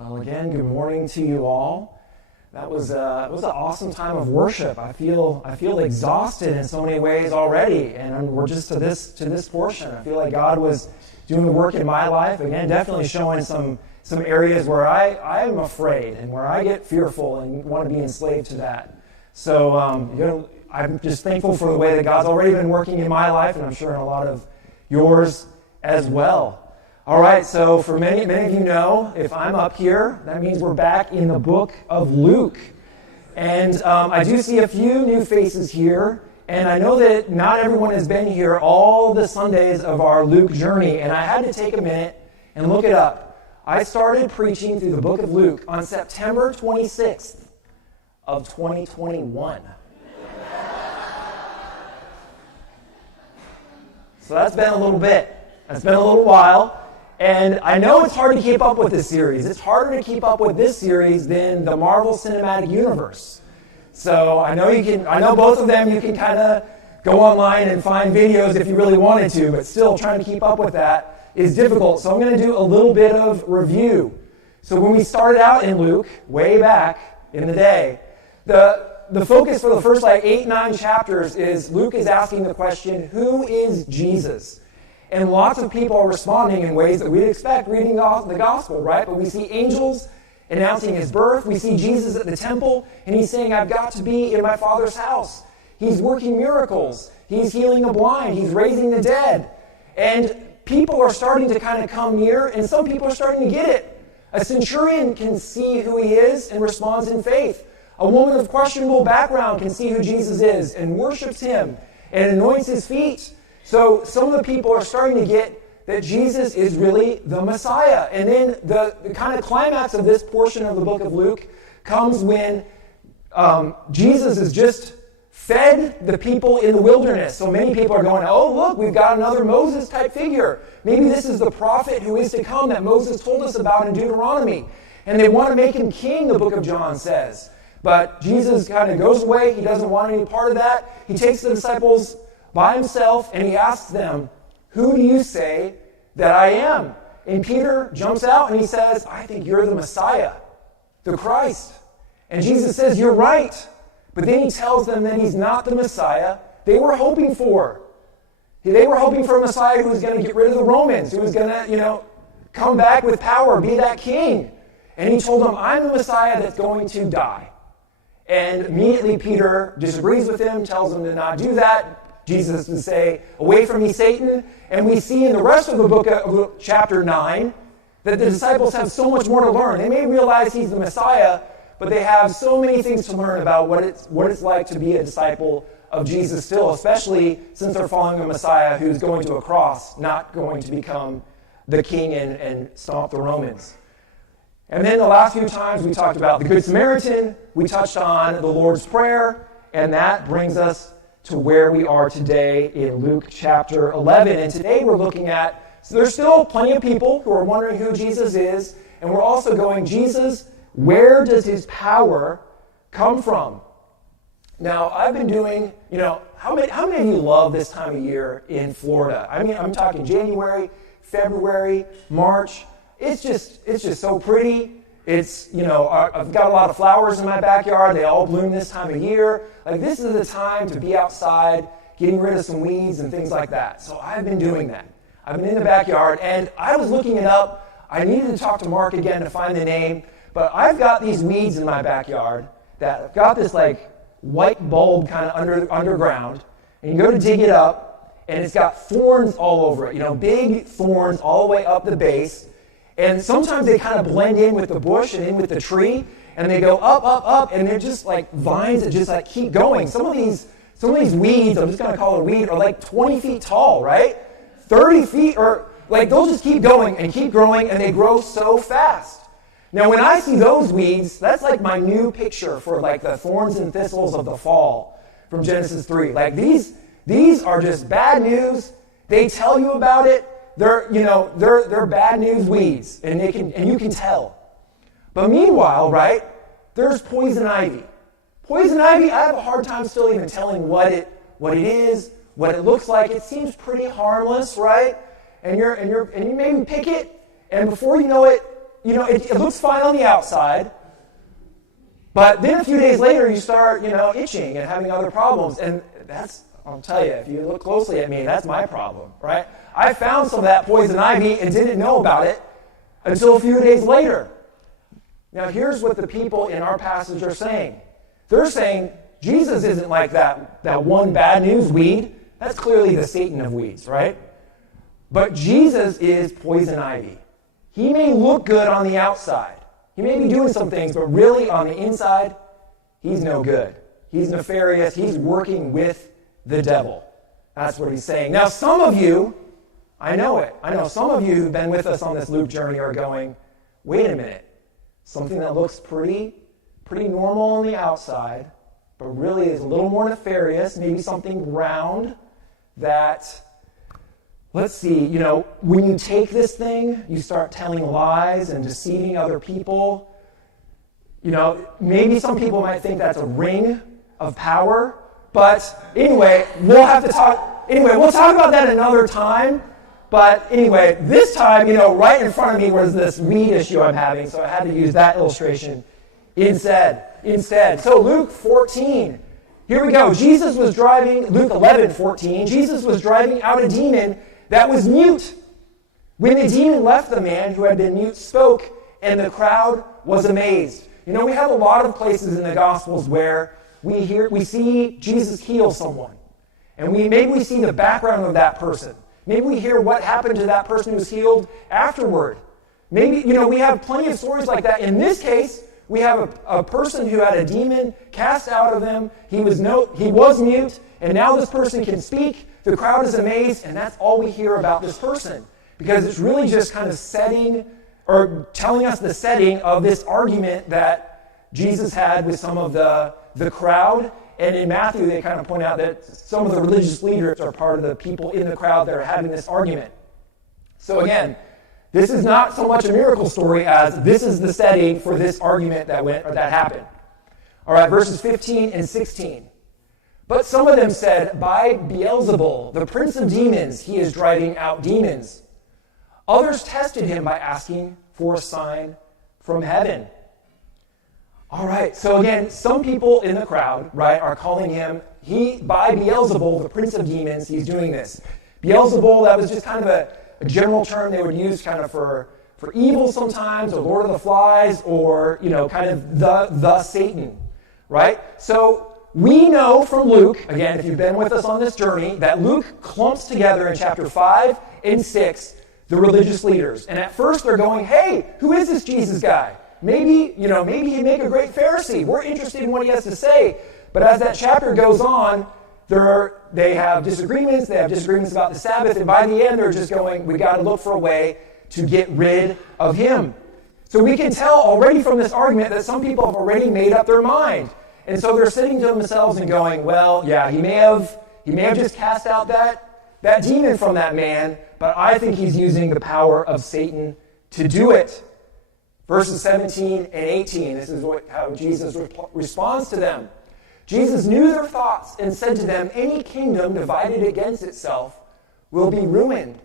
Well, again, good morning to you all. That was it was an awesome time of worship. I feel exhausted in so many ways already, and we're just to this portion. I feel like God was doing the work in my life. Again, definitely showing some areas where I am afraid and where I get fearful and want to be enslaved to that. So I'm just thankful for the way that God's already been working in my life, and I'm sure in a lot of yours as well. All right, so for many of you know, if I'm up here, that means we're back in the book of Luke. And I do see a few new faces here, and I know that not everyone has been here all the Sundays of our Luke journey, and I had to take a minute and look it up. I started preaching through the book of Luke on September 26th of 2021. So that's been a little bit. That's been a little while. And I know it's hard to keep up with this series. It's harder to keep up with this series than the Marvel Cinematic Universe. So I know both of them you can kind of go online and find videos if you really wanted to, but still trying to keep up with that is difficult. So I'm going to do a little bit of review. So when we started out in Luke, way back in the day, the focus for the first 8-9 chapters is Luke is asking the question, who is Jesus? And lots of people are responding in ways that we'd expect reading the gospel, right? But we see angels announcing his birth. We see Jesus at the temple, and he's saying, I've got to be in my Father's house. He's working miracles. He's healing the blind. He's raising the dead. And people are starting to kind of come near, and some people are starting to get it. A centurion can see who he is and responds in faith. A woman of questionable background can see who Jesus is and worships him and anoints his feet. So some of the people are starting to get that Jesus is really the Messiah. And then the kind of climax of this portion of the book of Luke comes when Jesus has just fed the people in the wilderness. So many people are going, oh, look, we've got another Moses-type figure. Maybe this is the prophet who is to come that Moses told us about in Deuteronomy. And they want to make him king, the book of John says. But Jesus kind of goes away. He doesn't want any part of that. He takes the disciples by himself, and he asks them, who do you say that I am? And Peter jumps out and he says, I think you're the Messiah, the Christ. And Jesus says, you're right. But then he tells them that he's not the Messiah they were hoping for. They were hoping for a Messiah who was going to get rid of the Romans, who was going to, come back with power, be that king. And he told them, I'm the Messiah that's going to die. And immediately Peter disagrees with him, tells him to not do that. Jesus would say, away from me, Satan. And we see in the rest of the book of chapter 9 that the disciples have so much more to learn. They may realize he's the Messiah, but they have so many things to learn about what it's like to be a disciple of Jesus still, especially since they're following a Messiah who's going to a cross, not going to become the king and stomp the Romans. And then the last few times we talked about the Good Samaritan, we touched on the Lord's Prayer, and that brings us to where we are today in Luke chapter 11. And today we're looking at, so there's still plenty of people who are wondering who Jesus is, and we're also going, Jesus, where does his power come from? Now, I've been doing, how many of you love this time of year in Florida? I mean, I'm talking January, February, March. It's just so pretty. It's, I've got a lot of flowers in my backyard. They all bloom this time of year. This is the time to be outside, getting rid of some weeds and things like that. So I've been doing that. I've been in the backyard, and I was looking it up. I needed to talk to Mark again to find the name, but I've got these weeds in my backyard that have got this, white bulb kind of underground, and you go to dig it up, and it's got thorns all over it, big thorns all the way up the base. And sometimes they kind of blend in with the bush and in with the tree, and they go up, up, up, and they're just like vines that just keep going. Some of these weeds, I'm just going to call it a weed, are 20 feet tall, right? 30 feet, or they'll just keep going and keep growing, and they grow so fast. Now, when I see those weeds, that's my new picture for the thorns and thistles of the fall from Genesis 3. These are just bad news. They tell you about it. They're bad news weeds, and you can tell. But meanwhile, right, there's poison ivy. Poison ivy, I have a hard time still even telling what it is, what it looks like. It seems pretty harmless, right? And you maybe pick it, and before you know it, it looks fine on the outside, but then a few days later you start, itching and having other problems. And I'll tell you, if you look closely at me, that's my problem, right? I found some of that poison ivy and didn't know about it until a few days later. Now, here's what the people in our passage are saying. They're saying Jesus isn't like that one bad news weed. That's clearly the Satan of weeds, right? But Jesus is poison ivy. He may look good on the outside. He may be doing some things, but really on the inside, he's no good. He's nefarious. He's working with the devil. That's what he's saying. Now, some of you, I know some of you who've been with us on this Luke journey are going, wait a minute. Something that looks pretty normal on the outside, but really is a little more nefarious, maybe something round that, let's see, when you take this thing, you start telling lies and deceiving other people. Maybe some people might think that's a ring of power, but anyway, we'll talk about that another time. But anyway, this time, right in front of me was this weed issue I'm having, so I had to use that illustration instead. So Luke 14, here we go. Luke 11:14, Jesus was driving out a demon that was mute. When the demon left, the man who had been mute spoke, and the crowd was amazed. We have a lot of places in the Gospels where we see Jesus heal someone, and maybe we see the background of that person. Maybe we hear what happened to that person who was healed afterward. Maybe, we have plenty of stories like that. In this case, we have a person who had a demon cast out of him. He was mute, and now this person can speak. The crowd is amazed, and that's all we hear about this person, because it's really just kind of setting or telling us the setting of this argument that Jesus had with some of the crowd. And in Matthew, they kind of point out that some of the religious leaders are part of the people in the crowd that are having this argument. So again, this is not so much a miracle story as this is the setting for this argument that happened. All right, verses 15 and 16. But some of them said, by Beelzebul, the prince of demons, he is driving out demons. Others tested him by asking for a sign from heaven. All right, so again, some people in the crowd, right, are calling him, by Beelzebul, the prince of demons, he's doing this. Beelzebul, that was just kind of a general term they would use kind of for evil sometimes, or Lord of the Flies, or, kind of the Satan, right? So we know from Luke, again, if you've been with us on this journey, that Luke clumps together in chapter 5 and 6 the religious leaders. And at first they're going, hey, who is this Jesus guy? Maybe he'd make a great Pharisee. We're interested in what he has to say. But as that chapter goes on, they have disagreements. They have disagreements about the Sabbath. And by the end, they're just going, we got to look for a way to get rid of him. So we can tell already from this argument that some people have already made up their mind. And so they're sitting to themselves and going, well, yeah, he may have just cast out that demon from that man, but I think he's using the power of Satan to do it. Verses 17 and 18, this is how Jesus responds to them. Jesus knew their thoughts and said to them, any kingdom divided against itself will be ruined,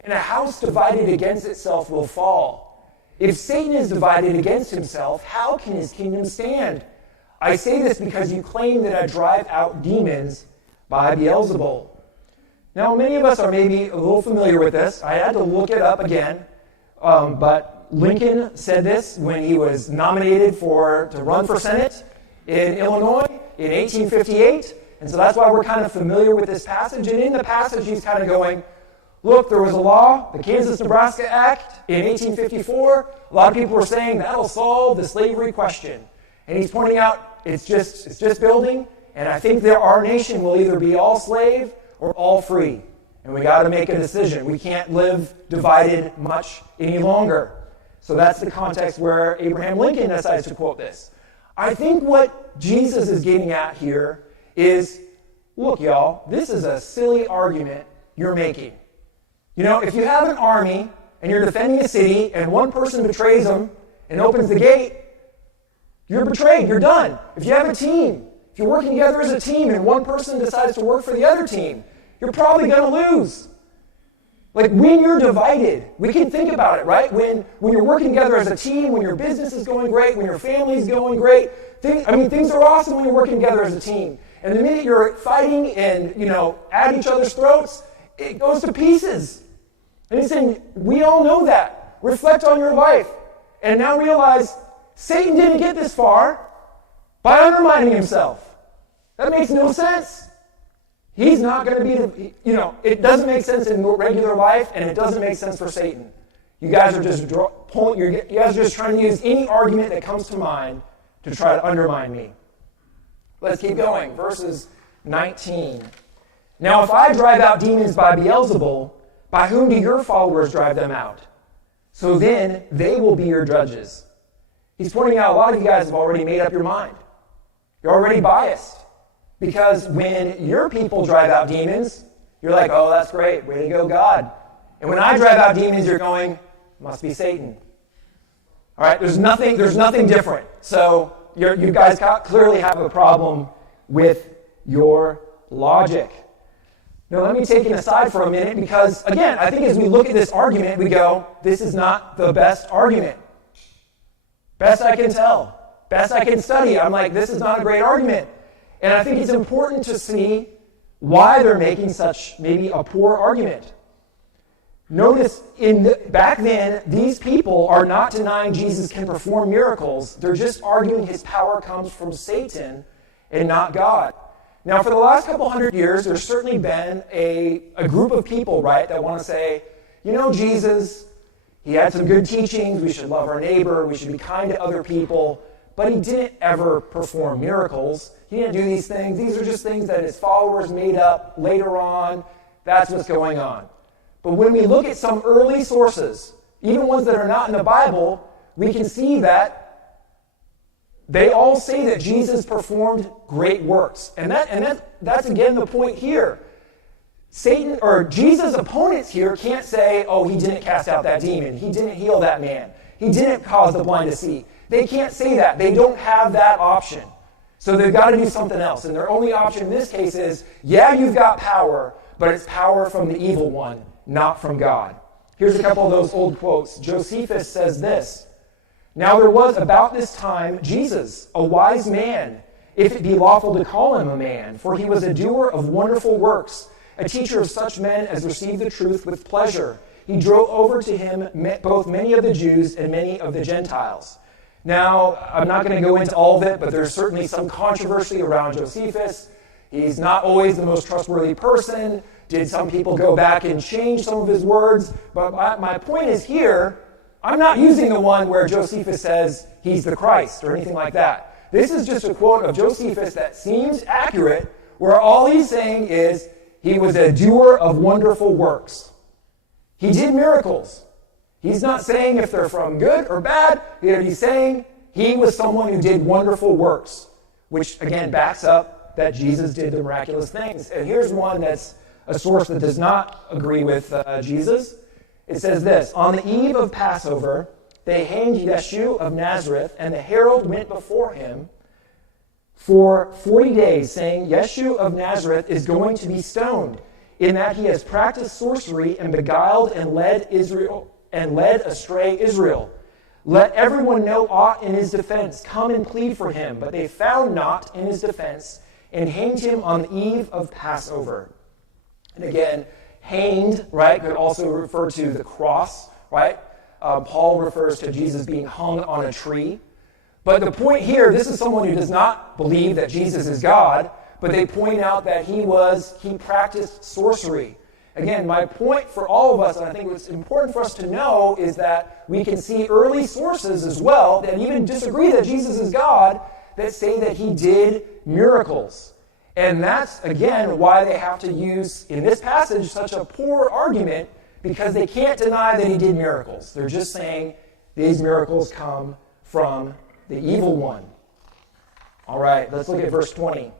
and a house divided against itself will fall. If Satan is divided against himself, how can his kingdom stand? I say this because you claim that I drive out demons by Beelzebul. Now, many of us are maybe a little familiar with this. I had to look it up again, but Lincoln said this when he was nominated to run for Senate in Illinois in 1858. And so that's why we're kind of familiar with this passage. And in the passage, he's kind of going, look, there was a law, the Kansas-Nebraska Act in 1854. A lot of people were saying that'll solve the slavery question. And he's pointing out it's just building. And I think that our nation will either be all slave or all free. And we got to make a decision. We can't live divided much any longer. So that's the context where Abraham Lincoln decides to quote this. I think what Jesus is getting at here is, look, y'all, this is a silly argument you're making. If you have an army and you're defending a city and one person betrays them and opens the gate, you're betrayed, you're done. If you have a team, if you're working together as a team and one person decides to work for the other team, you're probably going to lose. Like when you're divided, we can think about it, right? When you're working together as a team, when your business is going great, when your family's going great, things are awesome when you're working together as a team. And the minute you're fighting and, at each other's throats, it goes to pieces. And he's saying, we all know that. Reflect on your life. And now realize Satan didn't get this far by undermining himself. That makes no sense. He's not going to be, it doesn't make sense in regular life, and it doesn't make sense for Satan. You guys are just trying to use any argument that comes to mind to try to undermine me. Let's keep going. Verses 19. Now, if I drive out demons by Beelzebul, by whom do your followers drive them out? So then they will be your judges. He's pointing out a lot of you guys have already made up your mind. You're already biased. Because when your people drive out demons, you're like, oh, that's great. Way to go, God. And when I drive out demons, you're going, must be Satan. All right, there's nothing different. So you guys clearly have a problem with your logic. Now, let me take an aside for a minute because, again, I think as we look at this argument, we go, this is not the best argument. Best I can tell. Best I can study. I'm like, this is not a great argument. And I think it's important to see why they're making such maybe a poor argument. Notice, back then, these people are not denying Jesus can perform miracles. They're just arguing his power comes from Satan and not God. Now, for the last couple hundred years, there's certainly been a group of people, right, that want to say, Jesus, he had some good teachings. We should love our neighbor. We should be kind to other people. But he didn't ever perform miracles. He didn't do these things. These are just things that his followers made up later on. That's what's going on. But when we look at some early sources, even ones that are not in the Bible, we can see that they all say that Jesus performed great works. And that's again the point here. Satan or Jesus' opponents here can't say, oh, he didn't cast out that demon. He didn't heal that man. He didn't cause the blind to see. They can't say that. They don't have that option. So they've got to do something else. And their only option in this case is, yeah, you've got power, but it's power from the evil one, not from God. Here's a couple of those old quotes. Josephus says this, now there was about this time Jesus, a wise man, if it be lawful to call him a man, for he was a doer of wonderful works, a teacher of such men as receive the truth with pleasure. He drove over to him both many of the Jews and many of the Gentiles. Now, I'm not going to go into all of it, but there's certainly some controversy around Josephus. He's not always the most trustworthy person. Did some people go back and change some of his words? But my point is here, I'm not using the one where Josephus says he's the Christ or anything like that. This is just a quote of Josephus that seems accurate, where all he's saying is he was a doer of wonderful works. He did miracles. He's not saying if they're from good or bad. He's saying he was someone who did wonderful works, which again backs up that Jesus did the miraculous things. And here's one that's a source that does not agree with Jesus. It says this, on the eve of Passover, they hanged Yeshua of Nazareth, and the herald went before him for 40 days, saying, Yeshua of Nazareth is going to be stoned, in that he has practiced sorcery and beguiled and led astray Israel. Let everyone know aught in his defense. Come and plead for him. But they found not in his defense, and hanged him on the eve of Passover. And again, hanged, right, could also refer to the cross, right? Paul refers to Jesus being hung on a tree. But the point here, this is someone who does not believe that Jesus is God, but they point out that he practiced sorcery. Again, my point for all of us, and I think what's important for us to know, is that we can see early sources as well that even disagree that Jesus is God, that say that he did miracles. And that's, again, why they have to use, in this passage, such a poor argument, because they can't deny that he did miracles. They're just saying these miracles come from the evil one. All right, let's look at verse 20.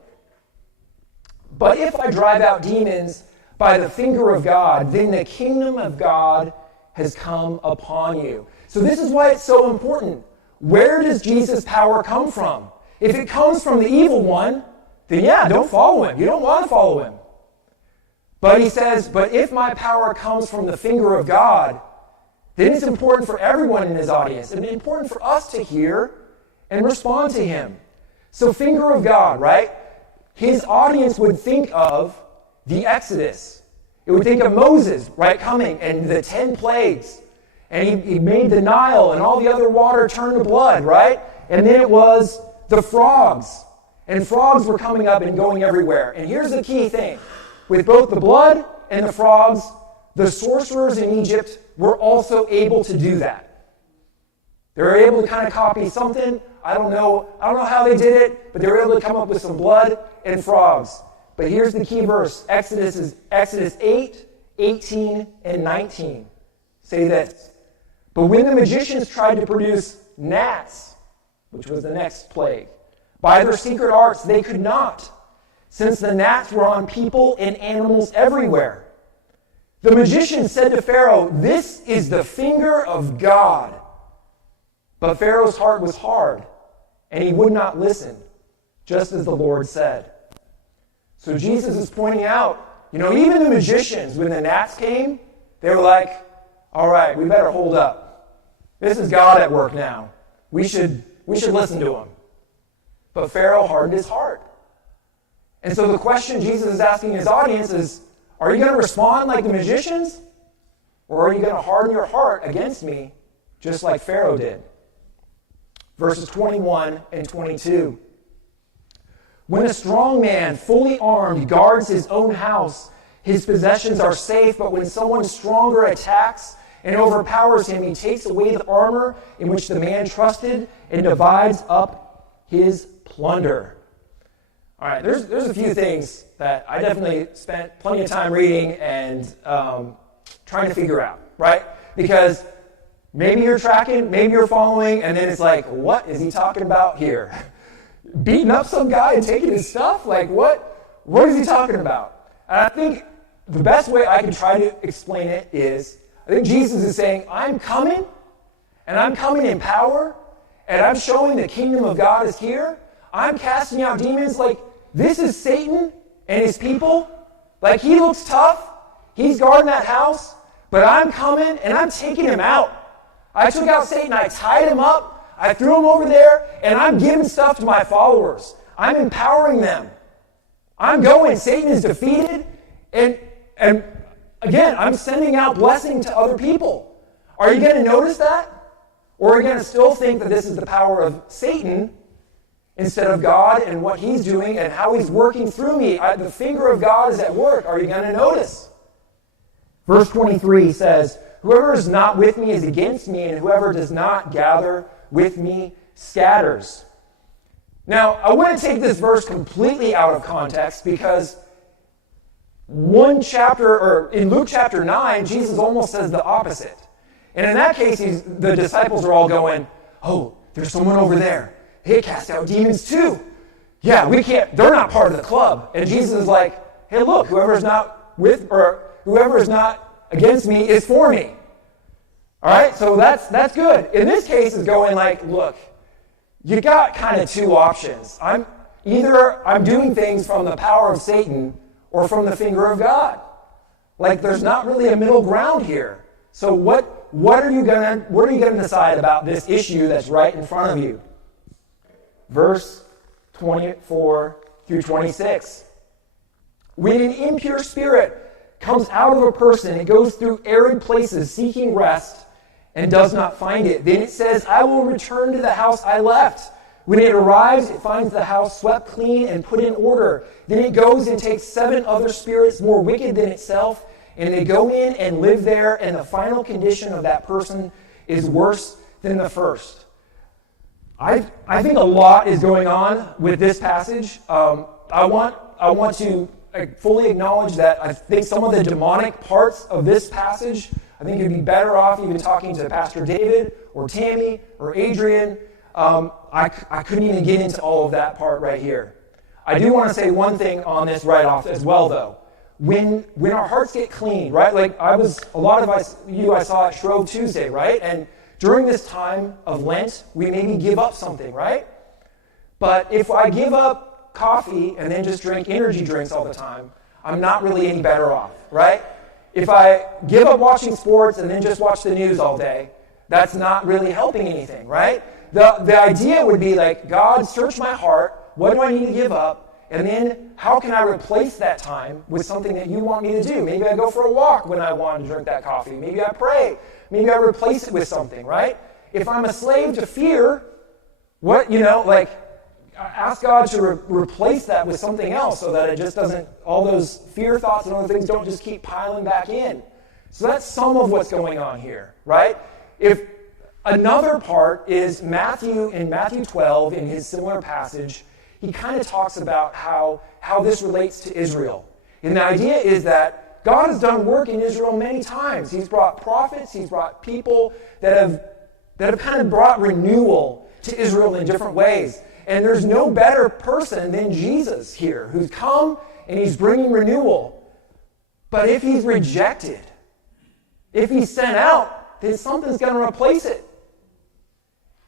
But if I drive out demons by the finger of God, then the kingdom of God has come upon you. So this is why it's so important. Where does Jesus' power come from? If it comes from the evil one, then yeah, don't follow him. You don't want to follow him. But he says, but if my power comes from the finger of God, then it's important for everyone in his audience. It's important for us to hear and respond to him. So finger of God, right? His audience would think of the Exodus. It would think of Moses, right, coming and the 10 plagues. And he made the Nile and all the other water turn to blood, right? And then it was the frogs. And frogs were coming up and going everywhere. And here's the key thing. With both the blood and the frogs, the sorcerers in Egypt were also able to do that. They were able to kind of copy something. I don't know how they did it, but they were able to come up with some blood and frogs. But here's the key verse. Exodus 8, 18, and 19. Say this. But when the magicians tried to produce gnats, which was the next plague, by their secret arts they could not, since the gnats were on people and animals everywhere. The magician said to Pharaoh, "This is the finger of God." But Pharaoh's heart was hard, and he would not listen, just as the Lord said. So Jesus is pointing out, even the magicians, when the gnats came, they were like, all right, we better hold up. This is God at work now. We should listen to him. But Pharaoh hardened his heart. And so the question Jesus is asking his audience is, are you going to respond like the magicians? Or are you going to harden your heart against me, just like Pharaoh did? Verses 21 and 22. When a strong man, fully armed, guards his own house, his possessions are safe, but when someone stronger attacks and overpowers him, he takes away the armor in which the man trusted and divides up his plunder. All right, there's a few things that I definitely spent plenty of time reading and trying to figure out, right? Because maybe you're tracking, maybe you're following, and then it's like, what is he talking about here? Beating up some guy and taking his stuff? Like, what is he talking about? And I think the best way I can try to explain it is, I think Jesus is saying, I'm coming, and I'm coming in power, and I'm showing the kingdom of God is here. I'm casting out demons. Like, this is Satan and his people. Like, he looks tough. He's guarding that house. But I'm coming, and I'm taking him out. I took out Satan. I tied him up. I threw him over there, and I'm giving stuff to my followers. I'm empowering them. I'm going. Satan is defeated. And again, I'm sending out blessing to other people. Are you going to notice that? Or are you going to still think that this is the power of Satan instead of God and what he's doing and how he's working through me? The finger of God is at work. Are you going to notice? Verse 23 says, whoever is not with me is against me, and whoever does not gather with me scatters. Now, I wouldn't take this verse completely out of context because one chapter, or in Luke chapter 9, Jesus almost says the opposite. And in that case, the disciples are all going, oh, there's someone over there. They cast out demons too. Yeah, we can't, they're not part of the club. And Jesus is like, hey, look, whoever's not with, or whoever is not against me is for me. All right, so that's good. In this case, is going like, look, you got kind of two options. I'm doing things from the power of Satan or from the finger of God. Like, there's not really a middle ground here. So what are you gonna decide about this issue that's right in front of you? Verse 24 through 26. When an impure spirit comes out of a person, it goes through arid places seeking rest and does not find it. Then it says, I will return to the house I left. When it arrives, it finds the house swept clean and put in order. Then it goes and takes 7 other spirits more wicked than itself, and they go in and live there, and the final condition of that person is worse than the first. I think a lot is going on with this passage. I want to fully acknowledge that I think some of the demonic parts of this passage, I think you'd be better off even talking to Pastor David or Tammy or Adrian. I couldn't even get into all of that part right here. I do want to say one thing on this right off as well, though. When our hearts get clean, right? Like I saw at Shrove Tuesday, right? And during this time of Lent, we maybe give up something, right? But if I give up coffee and then just drink energy drinks all the time, I'm not really any better off, right? If I give up watching sports and then just watch the news all day, that's not really helping anything, right? The idea would be like, God, search my heart. What do I need to give up? And then how can I replace that time with something that you want me to do? Maybe I go for a walk when I want to drink that coffee. Maybe I pray. Maybe I replace it with something, right? If I'm a slave to fear, ask God to replace that with something else so that it just doesn't, all those fear thoughts and other things don't just keep piling back in. So that's some of what's going on here, right? If another part is in Matthew 12, in his similar passage, he kind of talks about how this relates to Israel. And the idea is that God has done work in Israel many times. He's brought prophets, he's brought people that have kind of brought renewal to Israel in different ways. And there's no better person than Jesus here, who's come and he's bringing renewal. But if he's rejected, if he's sent out, then something's going to replace it.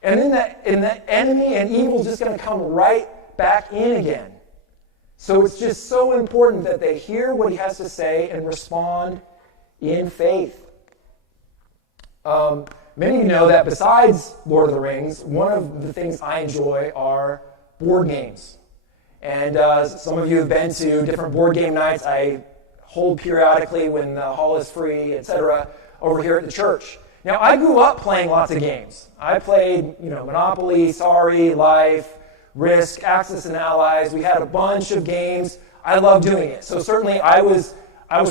And then the enemy and evil is just going to come right back in again. So it's just so important that they hear what he has to say and respond in faith. Many of you know that besides Lord of the Rings, one of the things I enjoy are board games. And some of you have been to different board game nights I hold periodically when the hall is free, etc., over here at the church. Now, I grew up playing lots of games. I played, Monopoly, Sorry, Life, Risk, Axis and Allies. We had a bunch of games. I love doing it. So certainly I was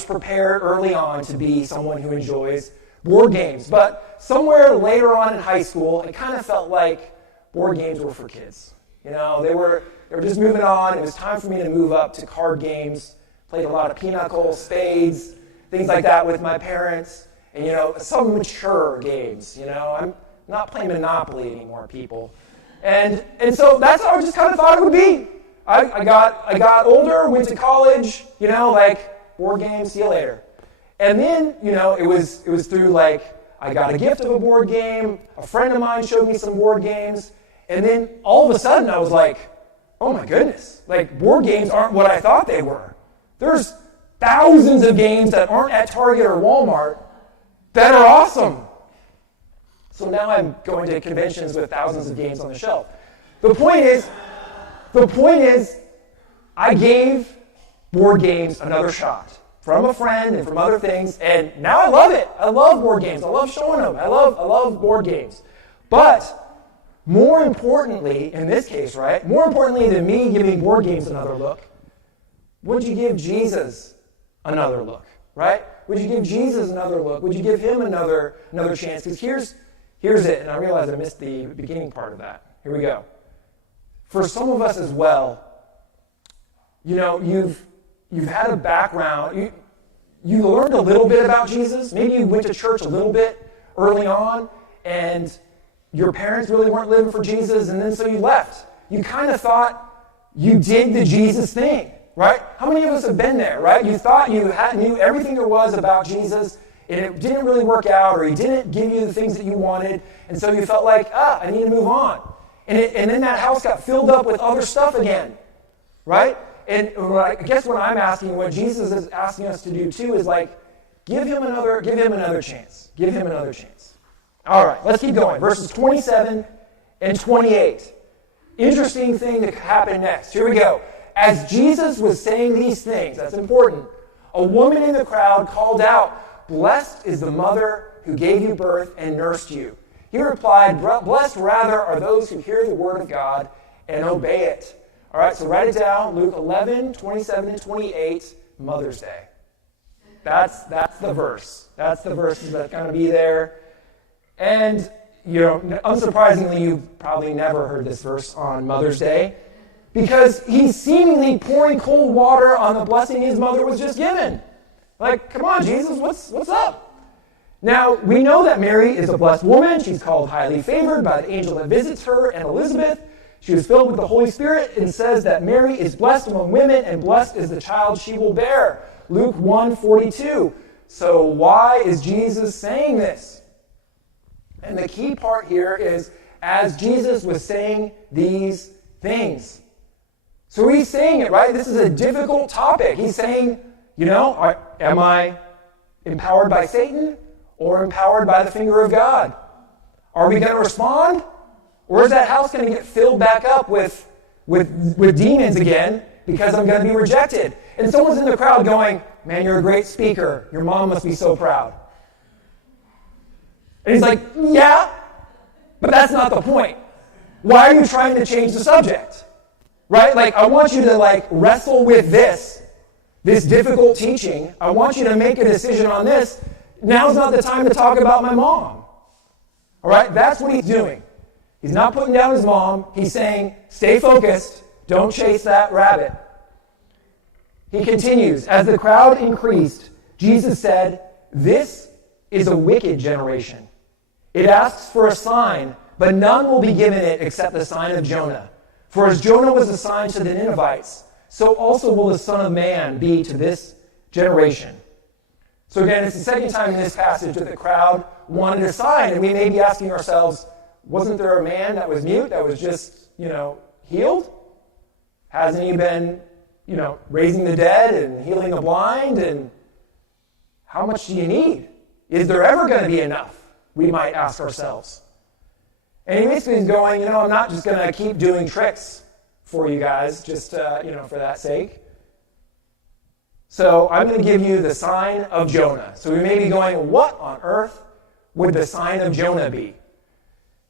prepared early on to be someone who enjoys board games. But somewhere later on in high school, it kind of felt like board games were for kids. They were just moving on. It was time for me to move up to card games. Played a lot of Pinochle, Spades, things like that with my parents. And, some mature games. I'm not playing Monopoly anymore, people. And so that's how I just kind of thought it would be. I got older, went to college, board games, see you later. And then, it was through I got a gift of a board game, a friend of mine showed me some board games, and then all of a sudden I was like, oh my goodness, board games aren't what I thought they were. There's thousands of games that aren't at Target or Walmart that are awesome. So now I'm going to conventions with thousands of games on the shelf. The point is, I gave board games another shot from a friend and from other things, and now I love it. I love board games. I love showing them. I love board games. But more importantly, in this case, right? More importantly than me giving board games another look, would you give Jesus another look, right? Would you give Jesus another look? Would you give him another chance? Because here's it, and I realize I missed the beginning part of that. Here we go. For some of us as well, you've had a background. You learned a little bit about Jesus. Maybe you went to church a little bit early on, and your parents really weren't living for Jesus, and then so you left. You kind of thought you did the Jesus thing, right? How many of us have been there, right? You thought you knew everything there was about Jesus, and it didn't really work out, or he didn't give you the things that you wanted, and so you felt like, I need to move on. And then that house got filled up with other stuff again, right? And I guess what I'm asking, what Jesus is asking us to do too, is give him another chance. Give him another chance. All right, let's keep going. Verses 27 and 28. Interesting thing to happen next. Here we go. As Jesus was saying these things, that's important, a woman in the crowd called out, "Blessed is the mother who gave you birth and nursed you." He replied, "Blessed rather are those who hear the word of God and obey it." All right, so write it down. Luke 11, 27 and 28, Mother's Day. That's the verse. That's the verses that's going to be there. And, unsurprisingly, you've probably never heard this verse on Mother's Day, because he's seemingly pouring cold water on the blessing his mother was just given. Come on, Jesus, what's up? Now, we know that Mary is a blessed woman. She's called highly favored by the angel that visits her, and Elizabeth. She was filled with the Holy Spirit, and says that Mary is blessed among women, and blessed is the child she will bear. Luke 1:42. So why is Jesus saying this? And the key part here is, as Jesus was saying these things. So he's saying it, right? This is a difficult topic. He's saying, Am I empowered by Satan or empowered by the finger of God? Are we going to respond? Or is that house going to get filled back up with demons again because I'm going to be rejected? And someone's in the crowd going, man, you're a great speaker. Your mom must be so proud. And he's like, yeah, but that's not the point. Why are you trying to change the subject? Right? Like, I want you to wrestle with this difficult teaching. I want you to make a decision on this. Now's not the time to talk about my mom. All right? That's what he's doing. He's not putting down his mom. He's saying, stay focused. Don't chase that rabbit. He continues, as the crowd increased, Jesus said, this is a wicked generation. It asks for a sign, but none will be given it except the sign of Jonah. For as Jonah was assigned to the Ninevites, so also will the Son of Man be to this generation. So again, it's the second time in this passage that the crowd wanted a sign, and we may be asking ourselves, wasn't there a man that was mute, that was just, healed? Hasn't he been, raising the dead and healing the blind? And how much do you need? Is there ever going to be enough? We might ask ourselves. And he basically is going, I'm not just going to keep doing tricks for you guys, just, for that sake. So I'm going to give you the sign of Jonah. So we may be going, what on earth would the sign of Jonah be?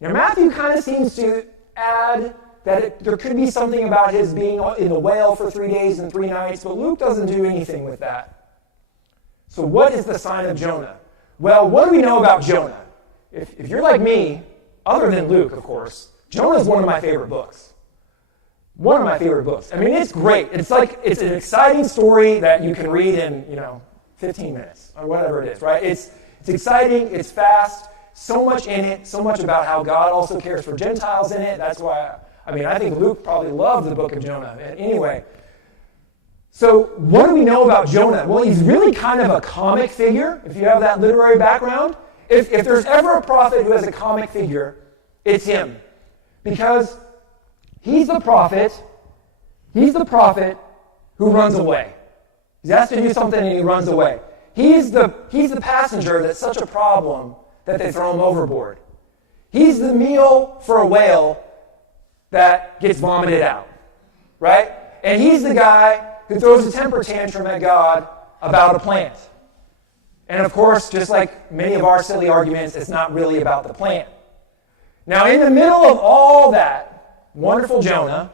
Now, Matthew kind of seems to add that there could be something about his being in the whale for 3 days and 3 nights, but Luke doesn't do anything with that. So what is the sign of Jonah? Well, what do we know about Jonah? If you're like me, other than Luke, of course, Jonah is one of my favorite books. One of my favorite books. I mean, it's great. It's an exciting story that you can read in, 15 minutes or whatever it is, right? It's exciting, it's fast, so much in it, so much about how God also cares for Gentiles in it. That's why, I think Luke probably loved the book of Jonah. Anyway, so what do we know about Jonah? Well, he's really kind of a comic figure, if you have that literary background. If there's ever a prophet who has a comic figure, it's him. Because he's the prophet who runs away. He's asked to do something and he runs away. He's the passenger that's such a problem that they throw him overboard. He's the meal for a whale that gets vomited out, right? And he's the guy who throws a temper tantrum at God about a plant. And of course, just like many of our silly arguments, it's not really about the plant. Now, in the middle of all that, wonderful Jonah,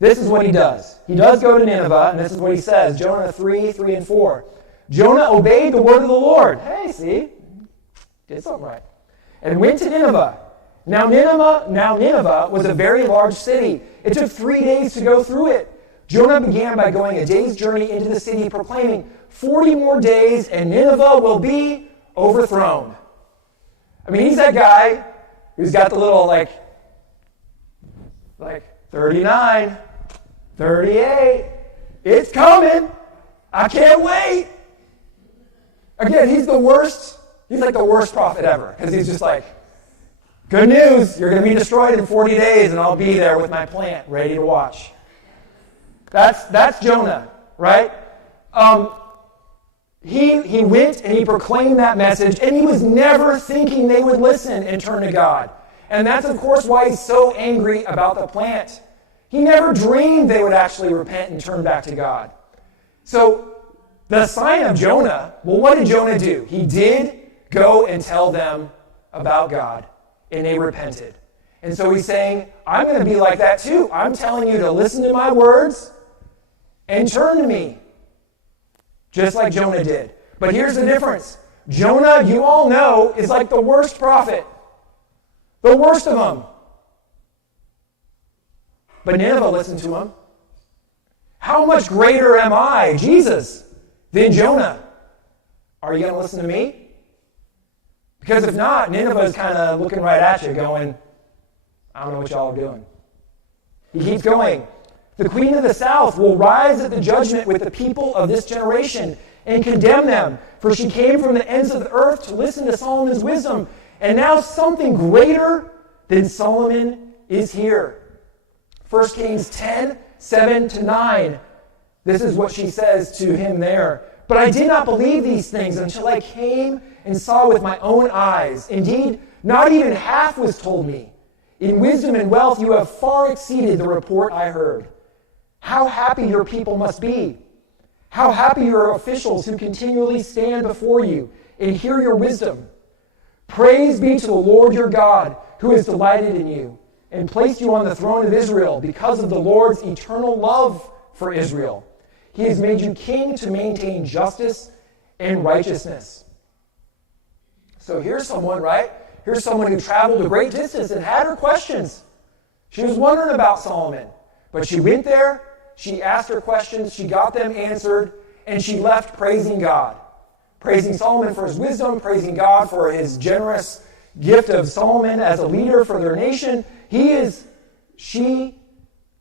this is what he does. He does go to Nineveh, and this is what he says, Jonah 3, 3 and 4. Jonah obeyed the word of the Lord. Hey, see? Did something right. And went to Nineveh. Now Nineveh was a very large city. It took 3 days to go through it. Jonah began by going a day's journey into the city, proclaiming, 40 more days and Nineveh will be overthrown. He's that guy who's got the little, like 39, 38, it's coming. I can't wait. Again, he's the worst. He's like the worst prophet ever, because he's just like, good news, you're going to be destroyed in 40 days, and I'll be there with my plant ready to watch. That's Jonah, right? He went and he proclaimed that message, and he was never thinking they would listen and turn to God. And that's, of course, why he's so angry about the plant. He never dreamed they would actually repent and turn back to God. So the sign of Jonah, well, what did Jonah do? He did go and tell them about God, and they repented. And so he's saying, I'm going to be like that too. I'm telling you to listen to my words and turn to me, just like Jonah did. But here's the difference. Jonah, you all know, is like the worst prophet. The worst of them. But Nineveh listened to him. How much greater am I, Jesus, than Jonah? Are you going to listen to me? Because if not, Nineveh is kind of looking right at you going, I don't know what y'all are doing. He keeps going. The queen of the south will rise at the judgment with the people of this generation and condemn them, for she came from the ends of the earth to listen to Solomon's wisdom, and now something greater than Solomon is here. 1 Kings 10, 7 to 9. This is what she says to him there. But I did not believe these things until I came and saw with my own eyes. Indeed, not even half was told me. In wisdom and wealth you have far exceeded the report I heard. How happy your people must be. How happy your officials who continually stand before you and hear your wisdom. Praise be to the Lord your God, who has delighted in you and placed you on the throne of Israel because of the Lord's eternal love for Israel. He has made you king to maintain justice and righteousness. So here's someone, right? Here's someone who traveled a great distance and had her questions. She was wondering about Solomon. But she went there, she asked her questions, she got them answered, and she left praising God. Praising Solomon for his wisdom, praising God for his generous gift of Solomon as a leader for their nation. She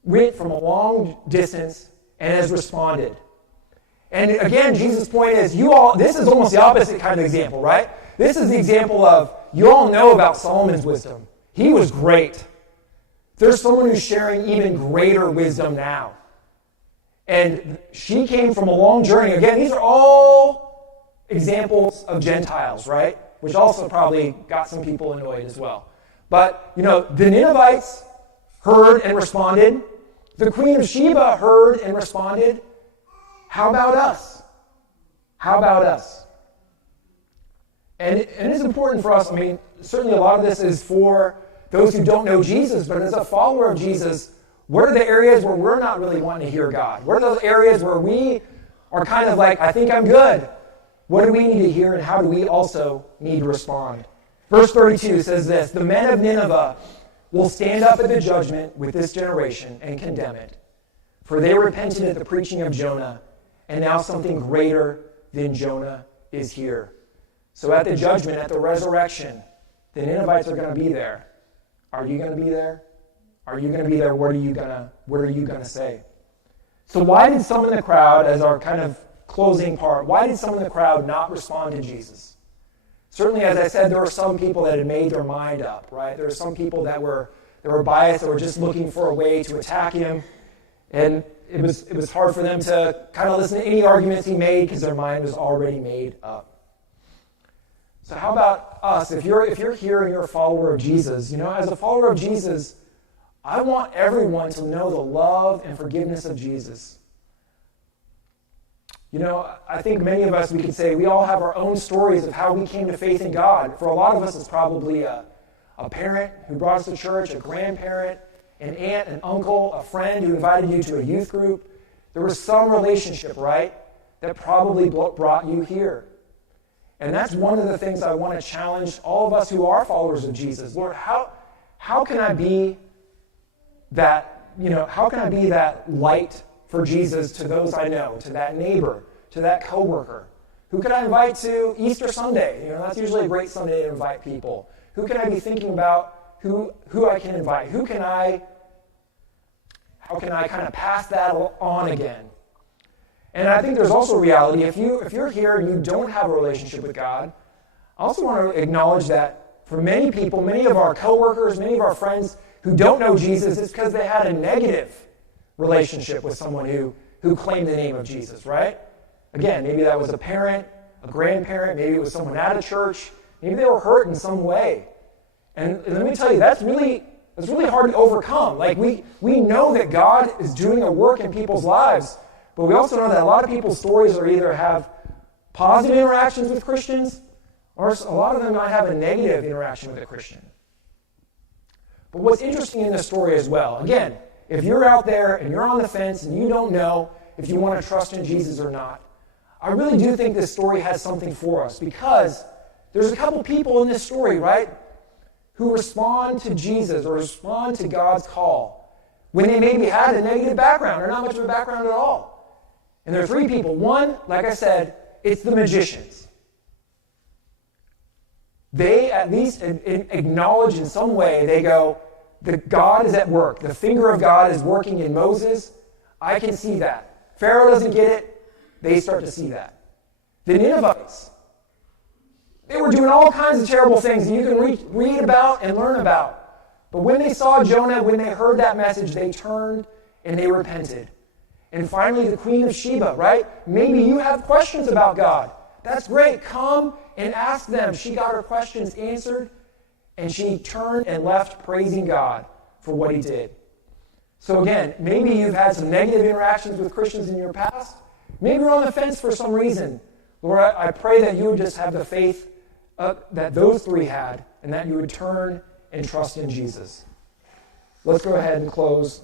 went from a long distance and has responded. And again, Jesus' point is, this is almost the opposite kind of example, right? This is the example of, you all know about Solomon's wisdom. He was great. There's someone who's sharing even greater wisdom now. And she came from a long journey. Again, these are all examples of Gentiles, right? Which also probably got some people annoyed as well. But, the Ninevites heard and responded. The Queen of Sheba heard and responded. How about us? How about us? And it is important for us. Certainly a lot of this is for those who don't know Jesus, but as a follower of Jesus, what are the areas where we're not really wanting to hear God? What are those areas where we are kind of like, I think I'm good? What do we need to hear, and how do we also need to respond? Verse 32 says this, the men of Nineveh will stand up at the judgment with this generation and condemn it. For they repented at the preaching of Jonah, and now something greater than Jonah is here. So at the judgment, at the resurrection, the Ninevites are going to be there. Are you going to be there? Are you going to be there? What are you going to say? So why did some in the crowd, as our kind of closing part, why did some in the crowd not respond to Jesus? Certainly, as I said, there were some people that had made their mind up, right? There were some people that were biased, that were just looking for a way to attack him. And it was hard for them to kind of listen to any arguments he made because their mind was already made up. So how about us? If you're here and you're a follower of Jesus, as a follower of Jesus, I want everyone to know the love and forgiveness of Jesus. I think many of us, we could say we all have our own stories of how we came to faith in God. For a lot of us, it's probably a parent who brought us to church, a grandparent, an aunt, an uncle, a friend who invited you to a youth group. There was some relationship, right, that probably brought you here. And that's one of the things I want to challenge all of us who are followers of Jesus. Lord, how can I be that, how can I be that light for Jesus to those I know, to that neighbor, to that coworker? Who can I invite to Easter Sunday? That's usually a great Sunday to invite people. Who can I be thinking about who I can invite? How can I kind of pass that on again? And I think there's also a reality, if you're here and you don't have a relationship with God, I also want to acknowledge that for many people, many of our coworkers, many of our friends who don't know Jesus, it's because they had a negative relationship with someone who claimed the name of Jesus, right? Again, maybe that was a parent, a grandparent, maybe it was someone at a church, maybe they were hurt in some way. And let me tell you, that's really hard to overcome. Like we know that God is doing a work in people's lives, but we also know that a lot of people's stories are either have positive interactions with Christians, or a lot of them might have a negative interaction with a Christian. But what's interesting in this story as well, again, if you're out there and you're on the fence and you don't know if you want to trust in Jesus or not, I really do think this story has something for us, because there's a couple people in this story, right, who respond to Jesus or respond to God's call when they maybe had a negative background or not much of a background at all. And there are three people. One, like I said, it's the magicians. They at least acknowledge in some way, they go, that God is at work. The finger of God is working in Moses. I can see that. Pharaoh doesn't get it. They start to see that. The Ninevites, they were doing all kinds of terrible things that you can read about and learn about. But when they saw Jonah, when they heard that message, they turned and they repented. And finally, the Queen of Sheba, right? Maybe you have questions about God. That's great. Come and ask them. She got her questions answered, and she turned and left praising God for what he did. So again, maybe you've had some negative interactions with Christians in your past. Maybe you're on the fence for some reason. Lord, I pray that you would just have the faith that those three had, and that you would turn and trust in Jesus. Let's go ahead and close